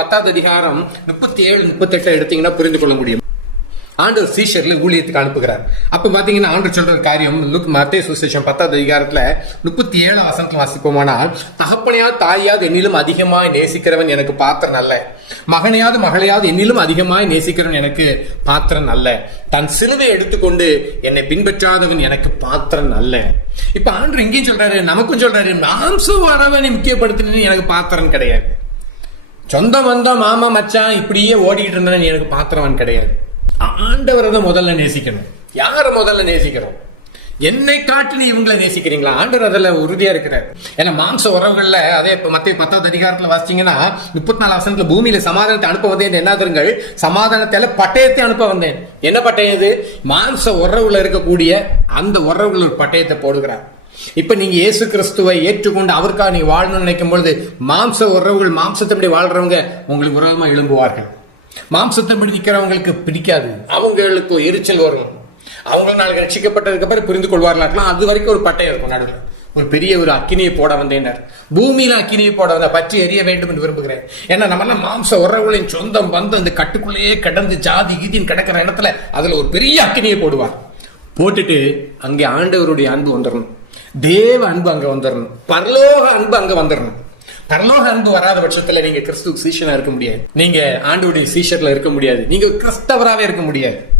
10வது அதிகாரம் 37-38 எடுத்தீங்கன்னா புரிந்து கொள்ள முடியும். ஆண்டவர் சீஷர்ல ஊழியத்துக்கு அனுப்புகிறார். அப்ப பாத்தீங்கன்னா ஆண்டவர் சொல்ற காரியம் மத்தேயு சுவிசேஷம் 10வது அதிகாரத்துல 37 வசனத்துல வாசிப்போமானால், தகப்பனையாவது தாயாவது என்னிலும் அதிகமாய் நேசிக்கிறவன் எனக்கு பாத்திரன் அல்ல, மகனையாவது மகளையாவது என்னிலும் அதிகமாய் நேசிக்கிறவன் எனக்கு பாத்திரன் அல்ல, தன் சிலுவை எடுத்துக்கொண்டு என்னை பின்பற்றாதவன் எனக்கு பாத்திரன் அல்ல. இப்ப ஆண்டவர் இங்கேயும் சொல்றாரு, நமக்கும் சொல்றாரு, மாம்ச வரவனை முக்கியப்படுத்தினு எனக்கு பாத்திரன் கிடையாது. சொந்த வந்தம் மாமா மச்சான் இப்படியே ஓடிக்கிட்டு இருந்தா எனக்கு பாத்திரவன் கிடையாது. ஆண்டவரை தான் முதல்ல நேசிக்கணும். யார முதல்ல நேசிக்கிறோம்? என்னை காட்டி நீ இவங்களை நேசிக்கிறீங்களா? ஆண்டவர் அதில் உறுதியா இருக்கிறார். ஏன்னா மாம்ச உறவுகள்ல அதே மத்திய 10வது அதிகாரத்துல வாசிச்சீங்கன்னா 34 வசனத்துல, பூமியில சமாதானத்தை அனுப்ப வந்தேன் என்னாதருங்கள், சமாதானத்தால பட்டயத்தை அனுப்ப வந்தேன். என்ன பட்டயம் இது? மாம்ச உறவுல இருக்கக்கூடிய அந்த உறவுகள் ஒரு பட்டயத்தை போடுகிறார். இப்ப நீங்க இயேசு கிறிஸ்துவை ஏற்றுக்கொண்டு அவருக்காக நீ வாழணும்னு நினைக்கும் பொழுது மாம்ச உறவுகள், மாம்சத்தப்படி வாழ்றவங்க உங்களுக்கு விரோதமா எழும்புவார்கள். மாம்சத்தப்படி நிக்கிறவங்களுக்கு பிடிக்காது, அவங்களுக்கு எரிச்சல் வரும். அவங்க நாளைக்கு ரட்சிக்கப்பட்டதுக்கு அப்புறம் புரிந்து கொள்வார்களாம். அது வரைக்கும் ஒரு பட்டயம் இருக்கும் நடுவில். ஒரு பெரிய ஒரு அக்கினியை போட வந்தேனர், பூமியில அக்கினியை போட வந்த, பற்றி எரிய வேண்டும் என்று விரும்புகிறேன். ஏன்னா நம்ம மாம்ச உறவுகளின் சொந்தம் வந்து அந்த கட்டுக்குள்ளேயே கடந்து ஜாதி கீதின்னு கிடக்கிற இடத்துல அதுல ஒரு பெரிய அக்கினியை போடுவார். போட்டுட்டு அங்கே ஆண்டவருடைய அன்பு வந்துடணும், தேவ அன்பு அங்க வந்துடணும், பரலோக அன்பு அங்க வந்துடணும். பரலோக அன்பு வராத பட்சத்துல நீங்க கிறிஸ்துவ சீஷனா இருக்க முடியாது, நீங்க ஆண்டவருடைய சீஷர்ல இருக்க முடியாது, நீங்க கிறிஸ்தவராவே இருக்க முடியாது.